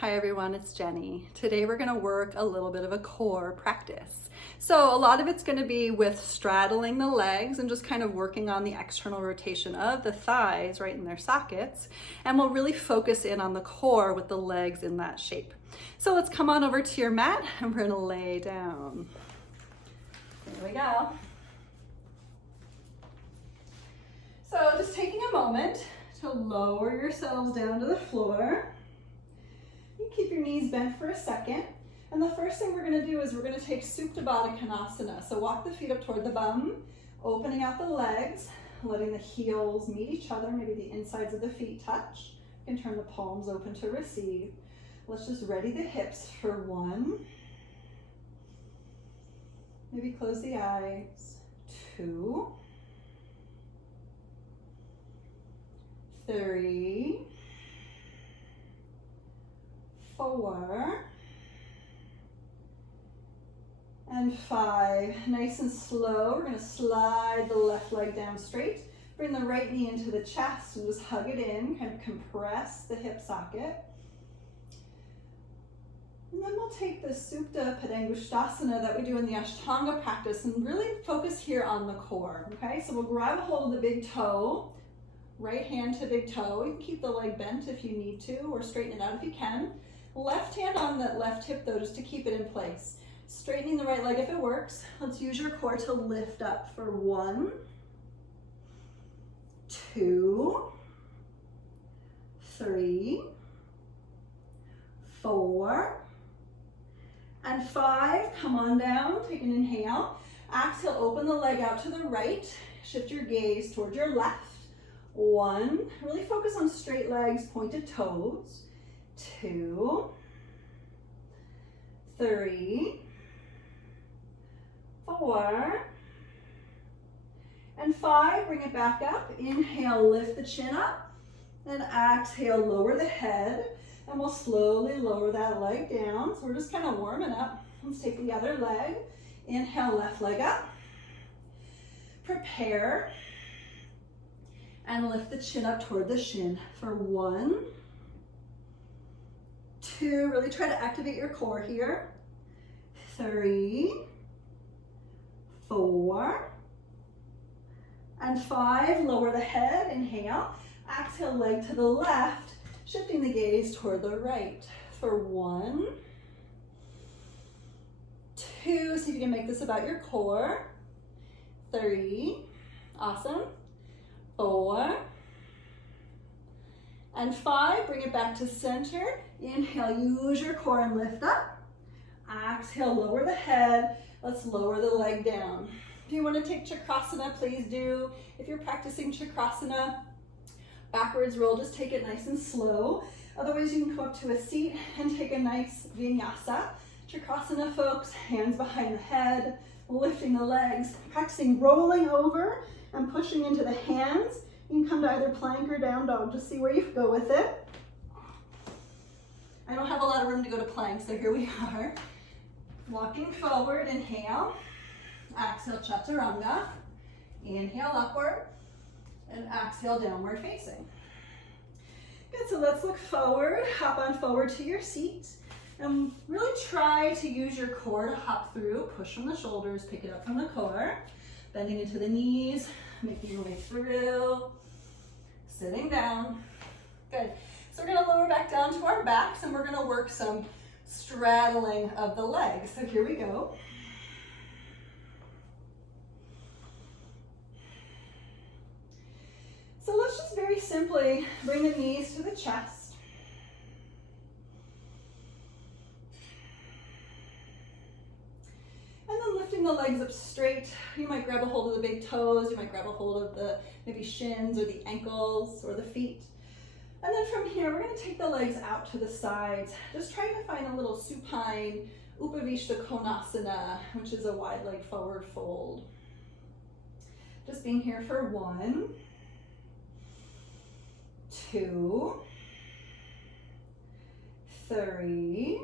Hi everyone, it's Jenny. Today we're going to work a little bit of a core practice. So a lot of it's going to be with straddling the legs and just kind of working on the external rotation of the thighs right in their sockets. And we'll really focus in on the core with the legs in that shape. So let's come on over to your mat and we're going to lay down. There we go. So just taking a moment to lower yourselves down to the floor. You keep your knees bent for a second. And the first thing we're going to do is we're going to take Supta Baddha Konasana. So walk the feet up toward the bum, opening out the legs, letting the heels meet each other. Maybe the insides of the feet touch. You can turn the palms open to receive. Let's just ready the hips for 1. Maybe close the eyes. 2. 3. 4. And 5. Nice and slow. We're going to slide the left leg down straight. Bring the right knee into the chest and just hug it in. Kind of compress the hip socket. And then we'll take the Supta Padangusthasana that we do in the Ashtanga practice and really focus here on the core. Okay, so we'll grab a hold of the big toe. Right hand to big toe. You can keep the leg bent if you need to, or straighten it out if you can. Left hand on that left hip though, just to keep it in place. Straightening the right leg if it works. Let's use your core to lift up for 1, 2, 3, 4, and 5. Come on down, take an inhale. Exhale, open the leg out to the right. Shift your gaze towards your left. 1, really focus on straight legs, pointed toes. 2, 3, 4, and 5. Bring it back up. Inhale, lift the chin up, and exhale, lower the head, and we'll slowly lower that leg down. So we're just kind of warming up. Let's take the other leg. Inhale, left leg up. Prepare, and lift the chin up toward the shin for 1, 2, really try to activate your core here. 3, 4, and 5. Lower the head, inhale. Exhale, leg to the left, shifting the gaze toward the right for 1, 2, see if you can make this about your core. 3, awesome. 4, and 5. Bring it back to center. Inhale, use your core and lift up. Exhale, lower the head. Let's lower the leg down. If you want to take Chakrasana, please do. If you're practicing Chakrasana, backwards roll, just take it nice and slow. Otherwise, you can come up to a seat and take a nice vinyasa. Chakrasana, folks, hands behind the head, lifting the legs, practicing rolling over and pushing into the hands. You can come to either plank or down dog. Just see where you go with it. I don't have a lot of room to go to plank, so here we are. Walking forward, inhale. Exhale, chaturanga. Inhale, upward. And exhale, downward facing. Good, so let's look forward. Hop on forward to your seat. And really try to use your core to hop through. Push from the shoulders, pick it up from the core. Bending into the knees, making your way through. Sitting down. Good. So we're going to lower back down to our backs and we're going to work some straddling of the legs. So here we go. So let's just very simply bring the knees to the chest. And then lifting the legs up straight. You might grab a hold of the big toes. You might grab a hold of the maybe shins or the ankles or the feet. And then from here, we're going to take the legs out to the sides. Just trying to find a little supine Upavishta Konasana, which is a wide leg forward fold. Just being here for 1, 2, 3,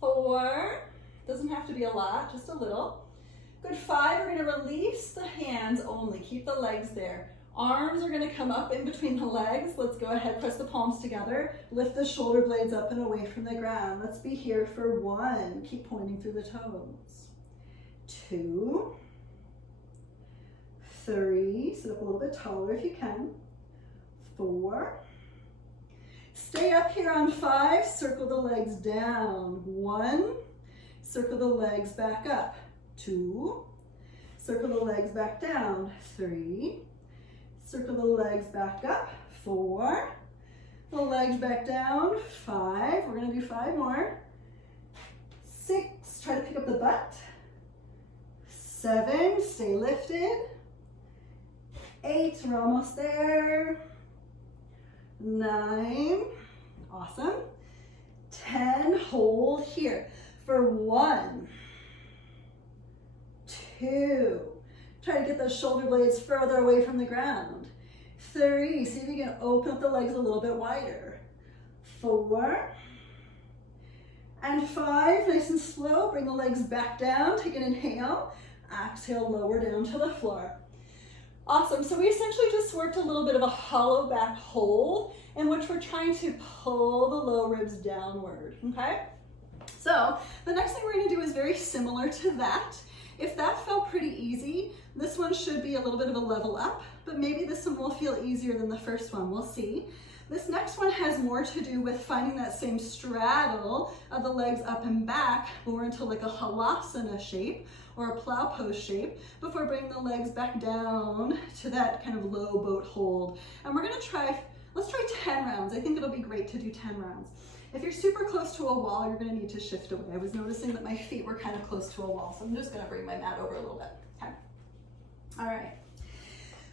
4. Doesn't have to be a lot, just a little. Good, 5, we're going to release the hands only. Keep the legs there. Arms are gonna come up in between the legs. Let's go ahead, press the palms together. Lift the shoulder blades up and away from the ground. Let's be here for 1. Keep pointing through the toes. 2, 3, sit up a little bit taller if you can. 4, stay up here on 5, circle the legs down. 1, circle the legs back up. 2, circle the legs back down. 3, circle the legs back up. 4, the legs back down. 5, we're gonna do 5 more. 6, try to pick up the butt. 7, stay lifted. 8, we're almost there. 9, awesome. 10, hold here for 1, 2, try to get those shoulder blades further away from the ground. 3, see if you can open up the legs a little bit wider. 4, and 5, nice and slow, bring the legs back down, take an inhale, exhale, lower down to the floor. Awesome, so we essentially just worked a little bit of a hollow back hold in which we're trying to pull the low ribs downward, okay? So the next thing we're gonna do is very similar to that. If that felt pretty easy, this one should be a little bit of a level up, but maybe this one will feel easier than the first one, we'll see. This next one has more to do with finding that same straddle of the legs up and back, more into like a halasana shape or a plow pose shape before bringing the legs back down to that kind of low boat hold. And we're gonna let's try 10 rounds. I think it'll be great to do 10 rounds. If you're super close to a wall, you're gonna need to shift away. I was noticing that my feet were kind of close to a wall, so I'm just gonna bring my mat over a little bit, okay? All right,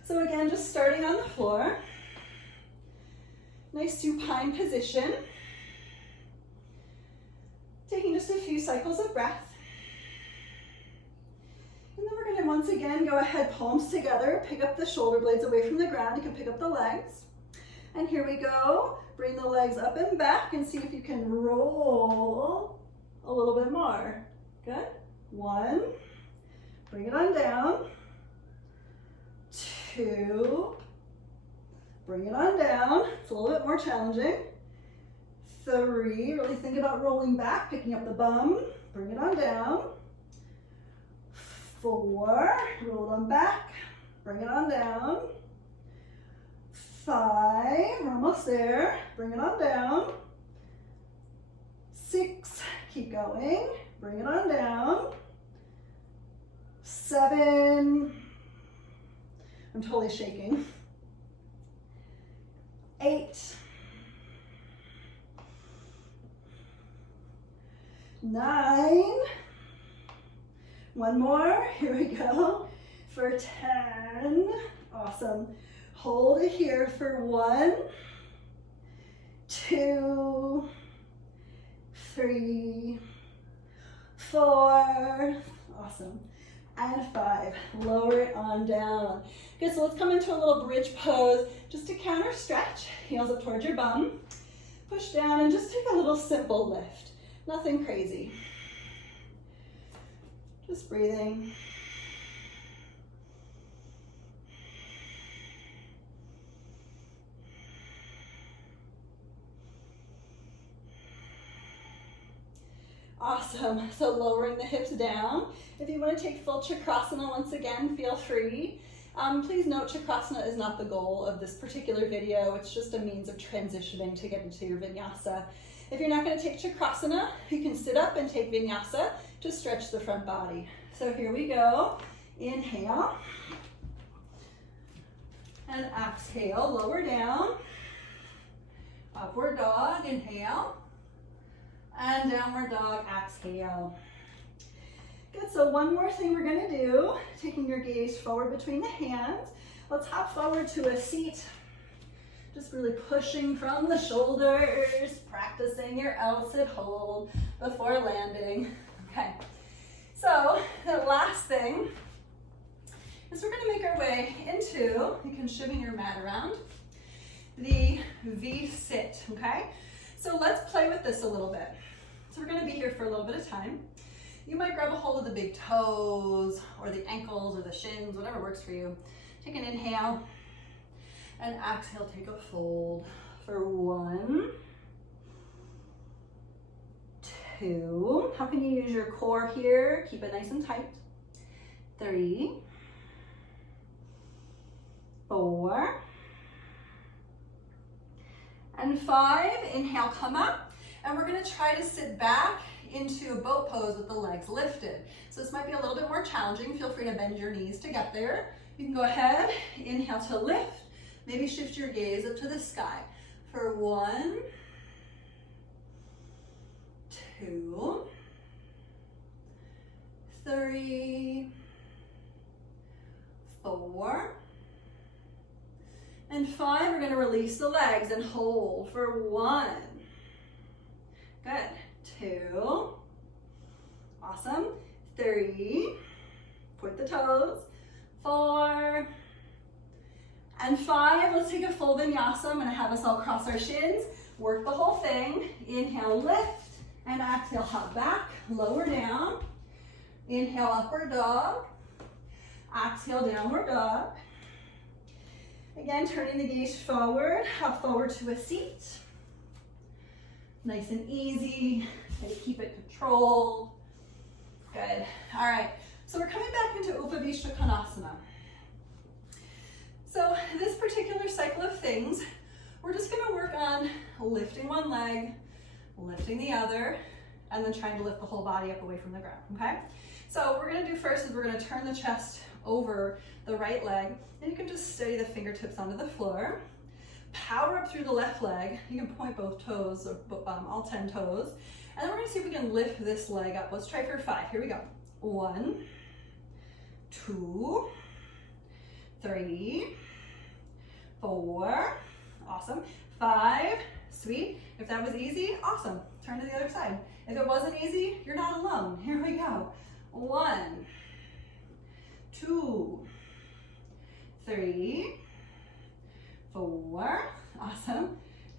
so again, just starting on the floor. Nice supine position. Taking just a few cycles of breath. And then we're gonna once again go ahead, palms together, pick up the shoulder blades away from the ground. You can pick up the legs. And here we go. Bring the legs up and back and see if you can roll a little bit more. Good. 1, bring it on down. 2, bring it on down. It's a little bit more challenging. 3, really think about rolling back, picking up the bum. Bring it on down. 4, roll it on back. Bring it on down. 5, we're almost there. Bring it on down. 6, keep going. Bring it on down. 7, I'm totally shaking. 8, 9, one more, here we go, for 10, awesome. Hold it here for 1, 2, 3, 4, awesome, and 5. Lower it on down. Okay, so let's come into a little bridge pose just to counter stretch. Heels up towards your bum. Push down and just take a little simple lift. Nothing crazy. Just breathing. Awesome, so lowering the hips down. If you want to take full Chakrasana once again, feel free. Please note Chakrasana is not the goal of this particular video, it's just a means of transitioning to get into your Vinyasa. If you're not going to take Chakrasana, you can sit up and take Vinyasa to stretch the front body. So here we go, inhale, and exhale, lower down, upward dog, inhale, and downward dog, exhale. Good, so one more thing we're gonna do, taking your gaze forward between the hands. Let's hop forward to a seat. Just really pushing from the shoulders, practicing your L-sit hold before landing. Okay, so the last thing is we're gonna make our way into, you can shimmy your mat around, the V-sit, okay? So let's play with this a little bit. So we're gonna be here for a little bit of time. You might grab a hold of the big toes or the ankles or the shins, whatever works for you. Take an inhale And exhale, take a fold for 1, 2. How can you use your core here? Keep it nice and tight. 3, 4, and 5. Inhale, come up. And we're gonna try to sit back into a boat pose with the legs lifted. So this might be a little bit more challenging. Feel free to bend your knees to get there. You can go ahead, inhale to lift. Maybe shift your gaze up to the sky for 1, 2, 3, 4, and 5. We're going to release the legs and hold for 1. Good. 2. Awesome. 3. Point the toes. 4. And 5. Let's take a full vinyasa. I'm going to have us all cross our shins. Work the whole thing. Inhale, lift. And exhale, hop back. Lower down. Inhale, upward dog. Exhale, downward dog. Again, turning the gaze forward. Hop forward to a seat. Nice and easy. Try to keep it controlled. Good. All right. So we're coming back into Upavishta Konasana. So this particular cycle of things, we're just going to work on lifting one leg, lifting the other, and then trying to lift the whole body up away from the ground, okay? So what we're going to do first is we're going to turn the chest over the right leg, and you can just steady the fingertips onto the floor. Power up through the left leg. You can point both toes, or all 10 toes. And then we're going to see if we can lift this leg up. Let's try for 5. Here we go. 1, 2, 3, 4. Awesome. 5. Sweet. If that was easy, awesome. Turn to the other side. If it wasn't easy, you're not alone. Here we go. 1, 2, 3, 4. Awesome.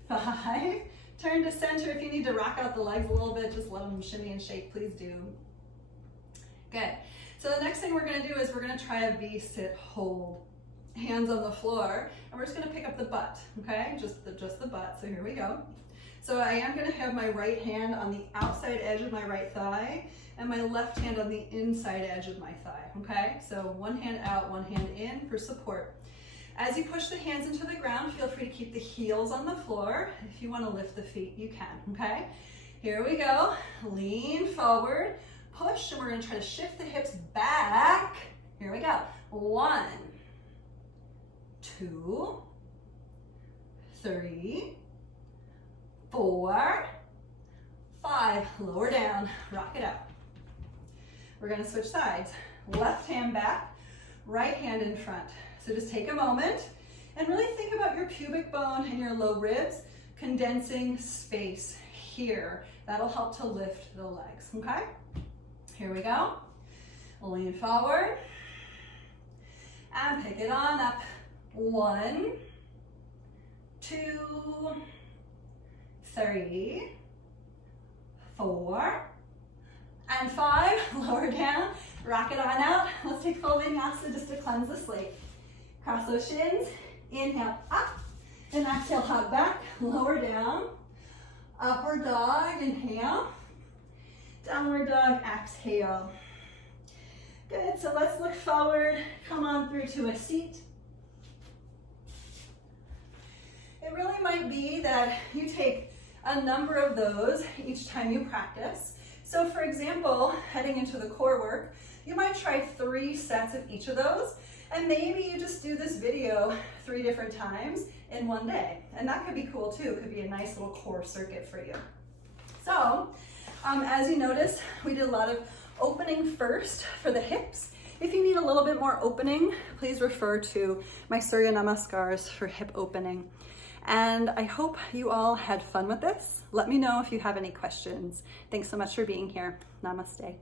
5. Turn to center. If you need to rock out the legs a little bit, just let them shimmy and shake, please do. Good. So the next thing we're going to do is we're going to try a V-sit hold. Hands on the floor, and we're just going to pick up the butt, okay? Just the butt. So here we go. So I am going to have my right hand on the outside edge of my right thigh and my left hand on the inside edge of my thigh, okay? So one hand out, one hand in for support. As you push the hands into the ground, feel free to keep the heels on the floor. If you want to lift the feet, you can, okay? Here we go. Lean forward, push, and we're going to try to shift the hips back. Here we go. 1, 2, 3, 4, 5. Lower down, rock it out. We're going to switch sides. Left hand back, right hand in front. So just take a moment and really think about your pubic bone and your low ribs condensing space here. That'll help to lift the legs, okay? Here we go. Lean forward and pick it on up. 1, 2, 3, 4, and 5. Lower down, rock it on out. Let's take full vinyasa just to cleanse the slate. Cross those shins, inhale up, and exhale, hug back, lower down. Upward dog, inhale. Downward dog, exhale. Good, so let's look forward, come on through to a seat. It really might be that you take a number of those each time you practice. So for example, heading into the core work, you might try 3 sets of each of those, and maybe you just do this video 3 different times in one day. And that could be cool too. It could be a nice little core circuit for you. So, as you noticed, we did a lot of opening first for the hips. If you need a little bit more opening, please refer to my Surya Namaskars for hip opening. And I hope you all had fun with this. Let me know if you have any questions. Thanks so much for being here. Namaste.